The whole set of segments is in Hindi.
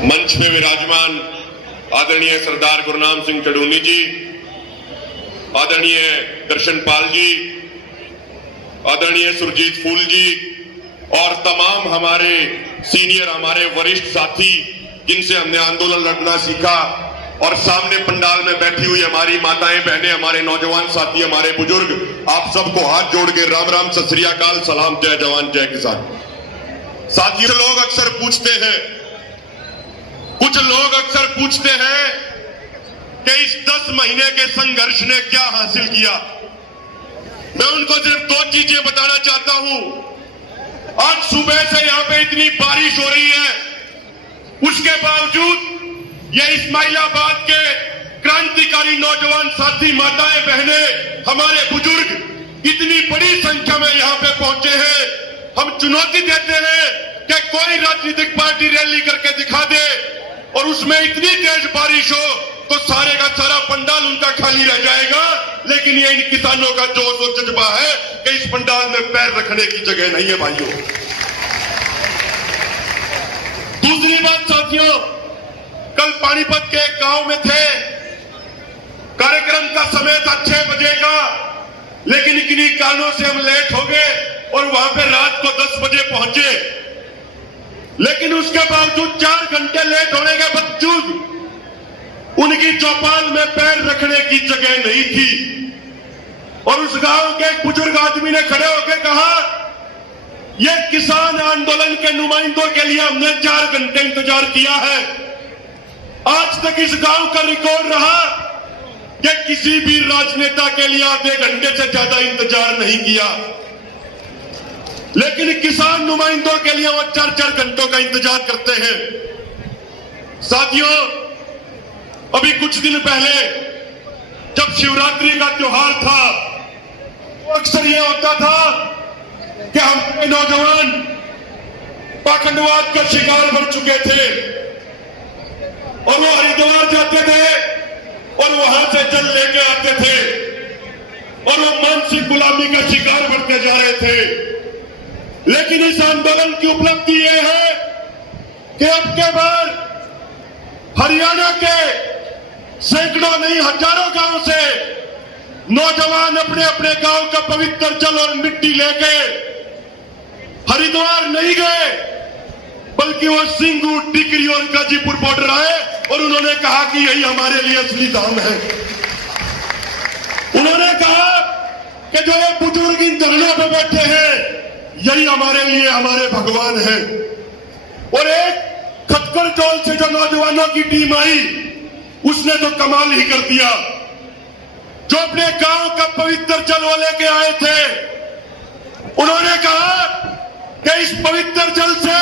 मंच में विराजमान आदरणीय सरदार गुरनाम सिंह चढ़ूनी जी, आदरणीय दर्शनपाल जी, आदरणीय सुरजीत फूल जी और तमाम हमारे सीनियर, हमारे वरिष्ठ साथी जिनसे हमने आंदोलन लड़ना सीखा, और सामने पंडाल में बैठी हुई हमारी माताएं बहनें, हमारे नौजवान साथी, हमारे बुजुर्ग, आप सबको हाथ जोड़ के राम राम, सत श्री अकाल, सलाम, जय जवान जय किसान। साथियों, लोग अक्सर पूछते हैं, कुछ लोग अक्सर पूछते हैं कि इस 10 महीने के संघर्ष ने क्या हासिल किया। मैं उनको सिर्फ 2 चीजें बताना चाहता हूं। आज सुबह से यहां पे इतनी बारिश हो रही है, उसके बावजूद ये इस्माइलाबाद के क्रांतिकारी नौजवान साथी, माताएं बहनें, हमारे बुजुर्ग इतनी बड़ी संख्या में यहां पे पहुंचे हैं। हम चुनौती देते हैं कि कोई राजनीतिक पार्टी रैली करके दिखा दे और उसमें इतनी तेज बारिश हो तो सारे का सारा पंडाल उनका खाली रह जाएगा, लेकिन ये इन किसानों का जोश और जज्बा है कि इस पंडाल में पैर रखने की जगह नहीं है भाइयों। दूसरी बात साथियों, कल पानीपत के एक गांव में थे, कार्यक्रम का समय था 6 बजे का, लेकिन किन्हीं कारणों से हम लेट हो गए और वहां पे रात को 10 बजे पहुंचे। लेकिन उसके बावजूद 4 घंटे लेट होने के बावजूद उनकी चौपाल में पैर रखने की जगह नहीं थी। और उस गांव के एक बुजुर्ग आदमी ने खड़े होकर कहा, यह किसान आंदोलन के नुमाइंदों के लिए हमने 4 घंटे इंतजार किया है। आज तक इस गांव का रिकॉर्ड रहा कि किसी भी राजनेता के लिए आधे घंटे से ज्यादा इंतजार नहीं किया, लेकिन किसान नुमाइंदों के लिए वो 4-4 घंटों का इंतजार करते हैं। साथियों, अभी कुछ दिन पहले जब शिवरात्रि का त्योहार था, अक्सर यह होता था कि हमारे नौजवान पाखंडवाद का शिकार बन चुके थे और वो हरिद्वार जाते थे और वहां से जल लेके आते थे और वो मानसिक गुलामी का शिकार बनते जा रहे थे। लेकिन इस आंदोलन की उपलब्धि यह है कि अब के बार हरियाणा के सैकड़ों नहीं हजारों गांव से नौजवान अपने अपने गांव का पवित्र जल और मिट्टी लेके हरिद्वार नहीं गए, बल्कि वो सिंगू, टिकरी और गाजीपुर बॉर्डर आए और उन्होंने कहा कि यही हमारे लिए असली धाम है। उन्होंने कहा कि जो ये बुजुर्ग इन धरनों पर बैठे हैं, यही हमारे लिए हमारे भगवान है। और एक खटकर टोल से जो नौजवानों की टीम आई, उसने तो कमाल ही कर दिया। जो अपने गांव का पवित्र जल वो लेके आए थे, उन्होंने कहा कि इस पवित्र जल से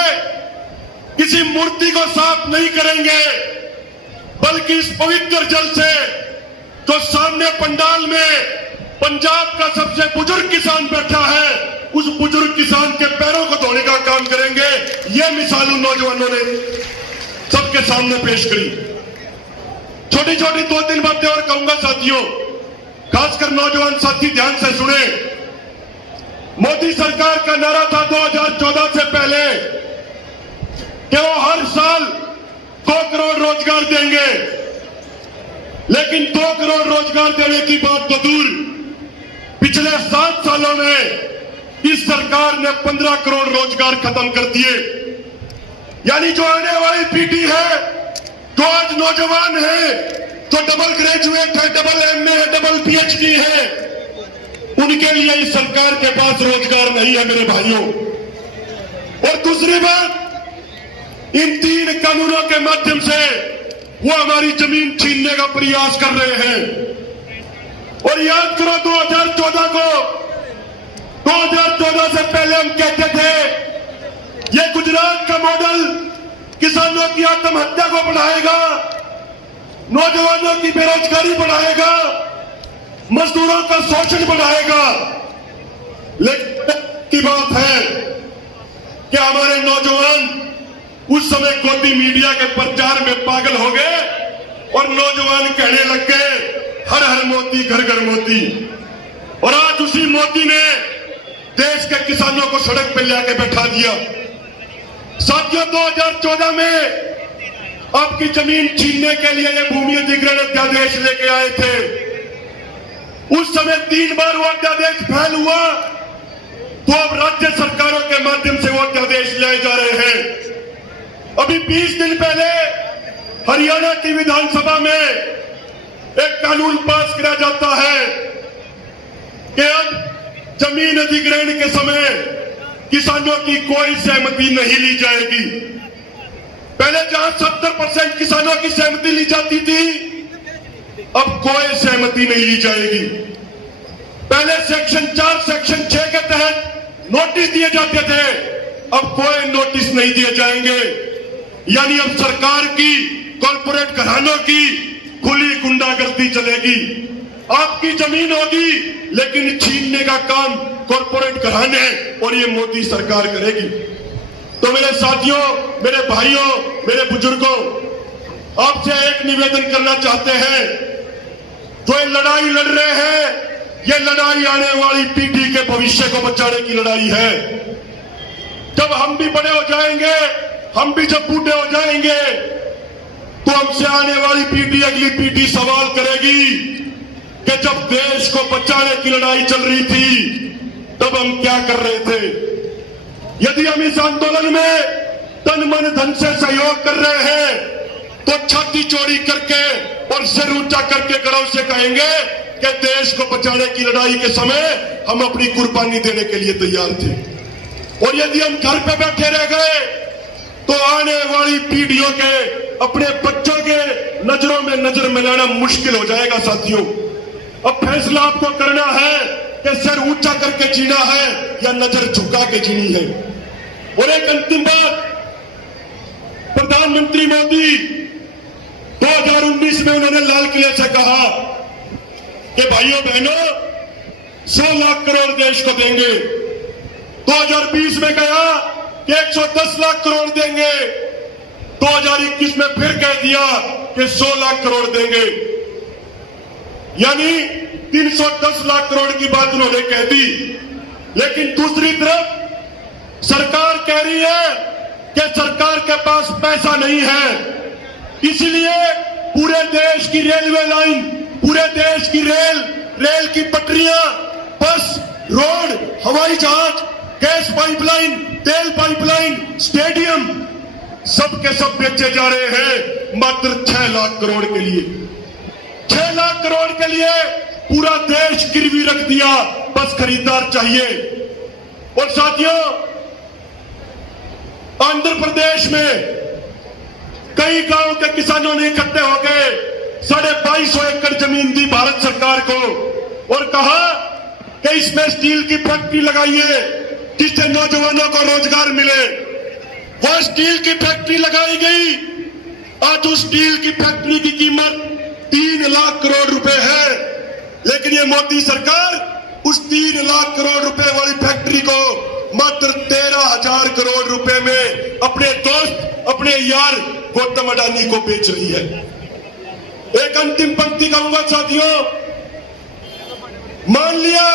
किसी मूर्ति को साफ नहीं करेंगे, बल्कि इस पवित्र जल से जो सामने पंडाल में पंजाब का सबसे बुजुर्ग किसान बैठा है, उस बुजुर्ग किसान के पैरों को धोने का काम करेंगे। यह मिसाल उन नौजवानों ने सबके सामने पेश करी। छोटी छोटी 2-3 बातें और कहूंगा साथियों, खासकर नौजवान साथी ध्यान से सुने। मोदी सरकार का नारा था 2014 से पहले कि वो हर साल 2 करोड़ रोजगार देंगे, लेकिन 2 करोड़ रोजगार देने की बात तो दूर, पिछले 7 सालों में इस सरकार ने 15 करोड़ रोजगार खत्म कर दिए। यानी जो आने वाली पीढ़ी है, जो आज नौजवान है, जो डबल ग्रेजुएट है, डबल एमए है, डबल पीएचडी है, उनके लिए इस सरकार के पास रोजगार नहीं है मेरे भाइयों। और दूसरी बात, इन 3 कानूनों के माध्यम से वो हमारी जमीन छीनने का प्रयास कर रहे हैं। और याद करो 2014 से पहले हम कहते थे ये गुजरात का मॉडल किसानों की आत्महत्या को बढ़ाएगा, नौजवानों की बेरोजगारी बढ़ाएगा, मजदूरों का शोषण बढ़ाएगा। लेकिन की बात है कि हमारे नौजवान उस समय गोदी मीडिया के प्रचार में पागल हो गए और नौजवान कहने लग गए, हर हर मोदी, घर घर मोदी। और आज उसी मोदी ने देश के किसानों को सड़क पर लाके बैठा दिया। साथियों, 2014 में आपकी जमीन छीनने के लिए ये भूमि अधिग्रहण अध्यादेश लेके आए थे। उस समय 3 बार वो अध्यादेश फेल हुआ, तो अब राज्य सरकारों के माध्यम से वो अध्यादेश लाए जा रहे हैं। अभी 20 दिन पहले हरियाणा की विधानसभा में एक कानून पास किया जाता है कि अब जमीन अधिग्रहण के समय किसानों की कोई सहमति नहीं ली जाएगी। पहले जहां 70% किसानों की सहमति ली जाती थी, अब कोई सहमति नहीं ली जाएगी। पहले सेक्शन 4, सेक्शन 6 के तहत नोटिस दिए जाते थे, अब कोई नोटिस नहीं दिए जाएंगे। यानी अब सरकार की, कॉर्पोरेट घरानों की खुली गुंडागर्दी चलेगी। आपकी जमीन होगी, लेकिन छीनने का काम कॉर्पोरेट घराने और ये मोदी सरकार करेगी। तो मेरे साथियों, मेरे भाइयों, मेरे बुजुर्गों, आपसे एक निवेदन करना चाहते हैं। जो ये लड़ाई लड़ रहे हैं, ये लड़ाई आने वाली पीढ़ी के भविष्य को बचाने की लड़ाई है। जब हम भी बड़े हो जाएंगे, हम भी जब बूढ़े हो जाएंगे, तो हमसे आने वाली पीढ़ी, अगली पीढ़ी सवाल करेगी कि जब देश को बचाने की लड़ाई चल रही थी, तब हम क्या कर रहे थे। यदि हम इस आंदोलन में तन मन धन से सहयोग कर रहे हैं, तो छाती चौड़ी करके और सिर ऊंचा करके गर्व से कहेंगे कि देश को बचाने की लड़ाई के समय हम अपनी कुर्बानी देने के लिए तैयार थे। और यदि हम घर पे बैठे रह गए, तो आने वाली पीढ़ियों के, अपने बच्चों के नजरों में नजर मिलाना मुश्किल हो जाएगा। साथियों, अब फैसला आपको करना है कि सिर ऊंचा करके जीना है या नजर झुका के जीनी है। और एक अंतिम बात, प्रधानमंत्री मोदी 2019 में उन्होंने लाल किले से कहा कि भाइयों बहनों 100 लाख करोड़ देश को देंगे। 2020 में कहा कि 110 लाख करोड़ देंगे। 2021 में फिर कह दिया कि 100 लाख करोड़ देंगे। यानी 310 लाख करोड़ की बात उन्होंने कह दी। लेकिन दूसरी तरफ सरकार कह रही है कि सरकार के पास पैसा नहीं है, इसलिए पूरे देश की रेलवे लाइन, पूरे देश की रेल की पटरियां, बस, रोड, हवाई जहाज, गैस पाइपलाइन, तेल पाइपलाइन, स्टेडियम, सब के सब बेचे जा रहे हैं मात्र 6 लाख करोड़ के लिए। 6 लाख करोड़ के लिए पूरा देश गिरवी रख दिया, बस खरीदार चाहिए। और साथियों, आंध्र प्रदेश में कई गांव के किसानों ने इकट्ठे हो गए, 2250 एकड़ जमीन दी भारत सरकार को और कहा कि इसमें स्टील की फैक्ट्री लगाइए जिससे नौजवानों को रोजगार मिले। वो स्टील की फैक्ट्री लगाई गई। आज उस स्टील की फैक्ट्री की कीमत 3 लाख करोड़ रुपए है, लेकिन ये मोदी सरकार उस 3 लाख करोड़ रुपए वाली फैक्ट्री को मात्र 13,000 करोड़ रुपए में अपने दोस्त, अपने यार गौतम अडानी को बेच रही है। एक अंतिम पंक्ति कहूंगा साथियों, मान लिया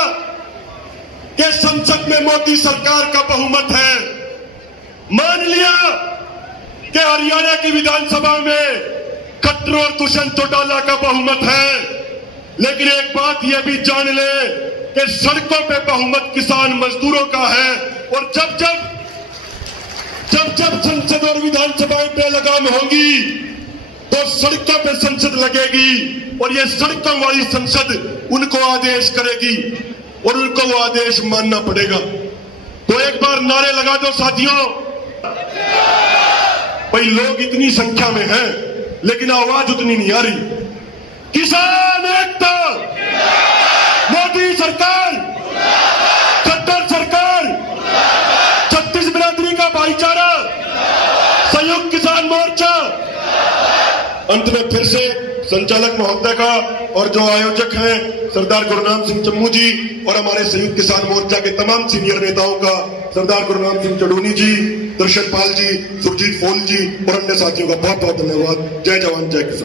कि संसद में मोदी सरकार का बहुमत है, मान लिया कि हरियाणा की विधानसभा में खट्टर और दुष्यंत चौटाला का बहुमत है, लेकिन एक बात यह भी जान ले कि सड़कों पे बहुमत किसान मजदूरों का है। और जब जब संसद और विधानसभाएं बेलगाम होंगी, तो सड़कों पे संसद लगेगी और ये सड़कों वाली संसद उनको आदेश करेगी और उनको वो आदेश मानना पड़ेगा। तो एक बार नारे लगा दो साथियों। भाई, लोग इतनी संख्या में हैं, लेकिन आवाज उतनी नहीं आ रही। किसान एकता, मोदी सरकार, खट्टर सरकार, छत्तीस बिरादरी का भाईचारा, संयुक्त किसान मोर्चा। अंत में फिर से संचालक महोदय का और जो आयोजक हैं सरदार गुरनाम सिंह चम्मू जी और हमारे संयुक्त किसान मोर्चा के तमाम सीनियर नेताओं का, सरदार गुरनाम सिंह चडूनी जी, दर्शन पाल जी, सुरजीत फोल जी और अन्य साथियों का बहुत बहुत धन्यवाद। जय जवान, जय किसान।